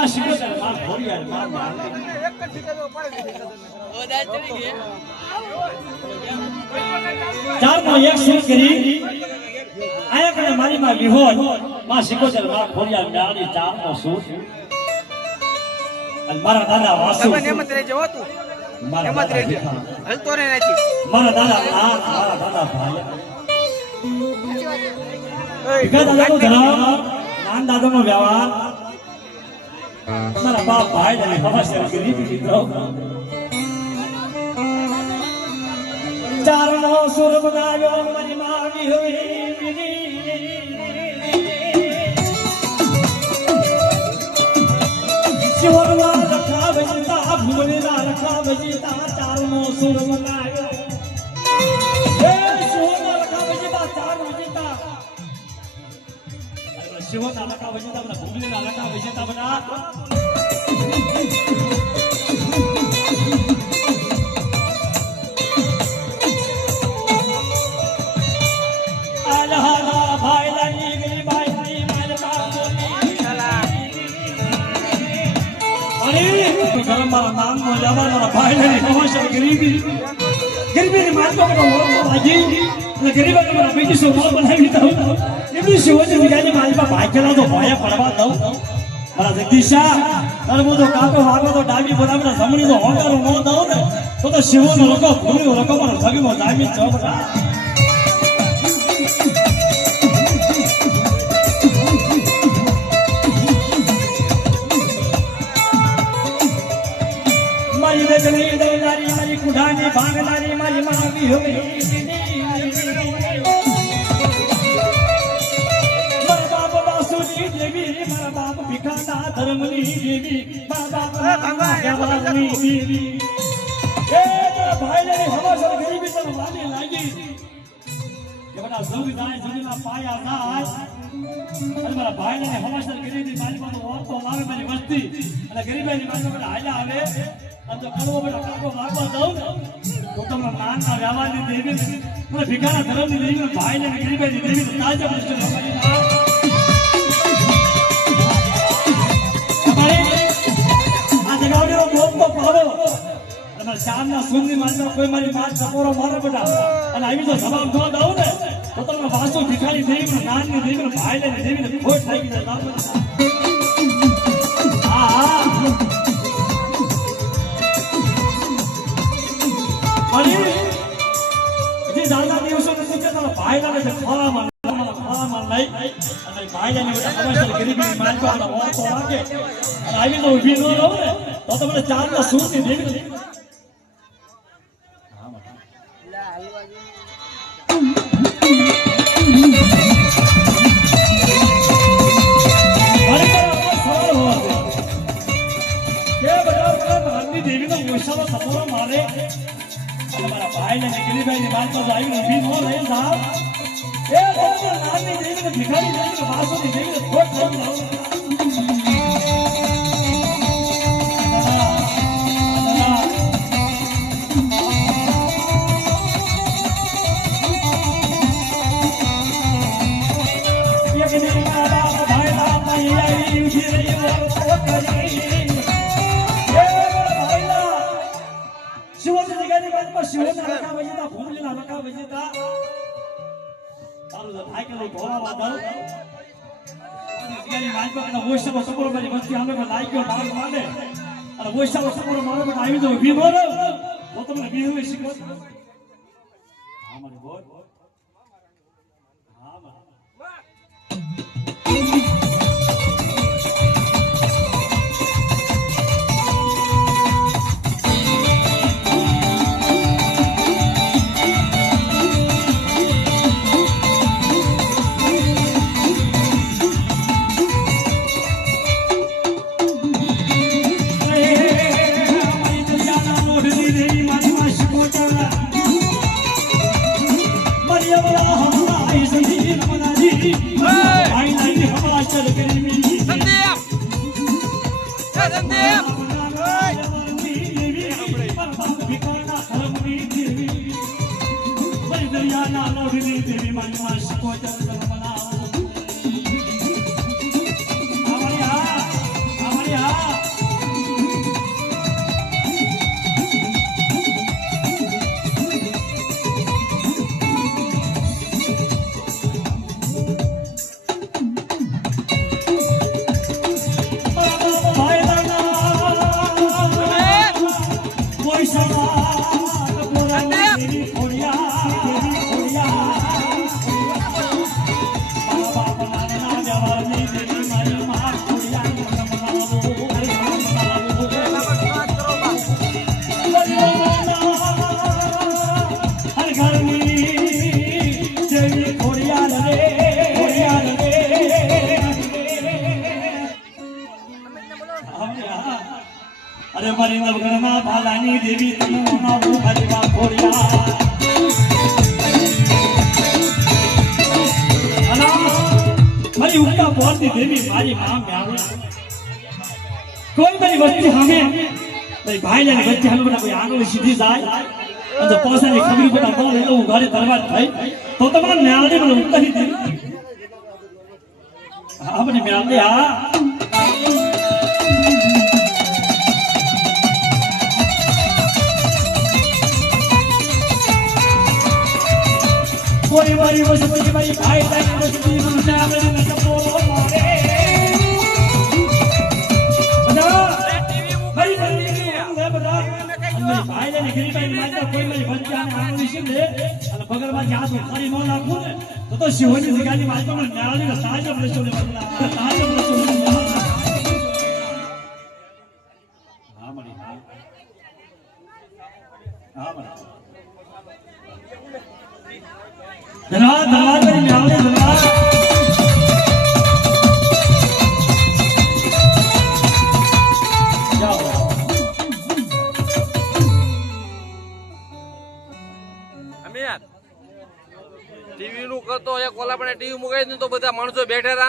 માં શિકોતર માં ઘોડિયાર માં ચારનો એક શૂટ કરી આયા કરે મારી માં વિહોર માં શિકોતર માં ઘોડિયાર ડાળી ચારનો શૂટ અને મારા દાદા વાસુ એમત રહી જવો તું એમત રહી હલતો રે નથી મારા દાદા ભાઈ ભીખા દાદાનો ધરાવ નાન દાદાનો વ્યવહાર મારા બાપ ભાઈ ને નમસ્કાર કરી દીધો ચારનો સુર બગાવ્યો મારી માવી હોય શિવના લખા વજતા ભૂલના લખા વજતા ચારનો સુર બગાવ્યો એ શિવના લખા વજતા ચાર વજતા શિવના લખા વજતા બધા ભૂલના લખા વજતા બધા મારા નામ નો જમાના ભાઈ ને નમસ્કાર ગરીબી ની માનતો કે લાગી અને ગરીબા કે મારા બીજી સો મોલ બનાવી દઉં એમની શિવજી વિગાની મારી પર ભાગ્યલા તો ભયા પડવા દઉં મારા જગદીશા તારે બધો કાકો વાગો તો ડાબી બરાબર જમણી તો હોકારો ન દઉં ને તો શિવનો લોકો ભૂલ્યો લોકો પણ જગીનો ડાબી ચોપડા મારી રજની દોલારી મારી કુઢાની ભાગલારી મારી માવી હોય મારા બાપ વાસુની દેવી મારા બાપ ભીખાના ધર્મની દેવી મારા બાપ ભગવાનની દેવી એ તારા ભાઈને હવાસર ગરીબી તને વાલી લાગી કે બડા સંવિધાન જમીના પાયા થાય અને મારા ભાઈને હવાસર ગરીબી મારી પાસે ઓરતો મારે મારી વસ્તી અને ગરીબાની પાસે બધા હાલ્યા આવે તો કડવો બેટા કાકો વાગવા દઉં ને તો તમને નાનના વ્યવહારની દેવી મને ભીખાના ધર્મની દેવી ભાઈને ગરીબાની દેવી તો તાજા પ્રશ્ન ભગવાનની આ જગાવડીનો મોકો પાડો અને શામના સુંદરી માનવા કોઈ મારી માર ચકોરો મારો બેટા અને આવી તો જવાબ ન દઉં ને તો તમને વાસુ ભીખાની દેવી નાનની દેવી ભાઈને દેવીને ખોટ લાગી જાય હા અરે જે દાદા દિવસો ને સુકે તો ભાઈલાને જે ખોરામાં લઈ અને ભાઈલાની બધા સમસ્યા ગરીબી માનવા ઓરતો વાગે અને આવી તો ઊભી ન રહો ને તો તમને ચારના સૂરની દેવી દેવીનો મોસાનો સપોરો મારે તમારા ભાઈને ગરીબાઈની વાત પર આવી ઊભી ન રહી સાહેબ એ ભગવાન નાની દેવીને ભિખારી દેવીને વાસુની દેવીને ખોટ લાગી જાવ શિવના લખા વજતા ભૂમલીના લખા વજતા તારું ભાઈ કે લઈ ભોળાવા દઉં જીગાની માનપકના વોઈસાનો સપોરો મારી વસ્તી આમે પર લાગ્યો માર માને અને વોઈસાનો સપોરો મારો પર આવી તો ઊભી ન રહો તો તમને બીહું શીખો હા મારી બોલ હા માં અરે મારી નવગણના ભાલાની દેવી તને નામ હરિવા ખોડિયા મારી ઉગતા પોરની દેવી મારી માં મ્યાવી કોઈ મારી વસ્તી સામે ભાઈ ભાઈ વચ્ચે હાલો બધા કોઈ આગળ સીધી જાય અને પોસાની ખબરી બધા બોલે તો ઘરે દરબાર થઈ તો તમારે મ્યાળી મને ઉગતાની દેવી હા મને મ્યાળી હા કોઈ મારી વસ્તી મારી ભાઈ લાગી વસ્તી મને આપણે ન બોલો મોરે બધા મારી બધા મારી ભાઈ ને ગરીબાઈ માતા કોઈ મારી બંચાને આંગળી છે ને અને બગલમાં જાતો ખરી નો નાખું ને તો શિવની જગ્યાની માતા મને નાળીનો સાજો લેશો ને બદલા સાજો લેશો ને હા મળી હા મળી ધન્યવાદ ધન્યવાદ કરી મ્યાવડે ધન્યવાદ જાઓ ટીવી નું કરતો એક ઓલા પણ ટીવી મુકાઈ તો બધા માણસો બેઠા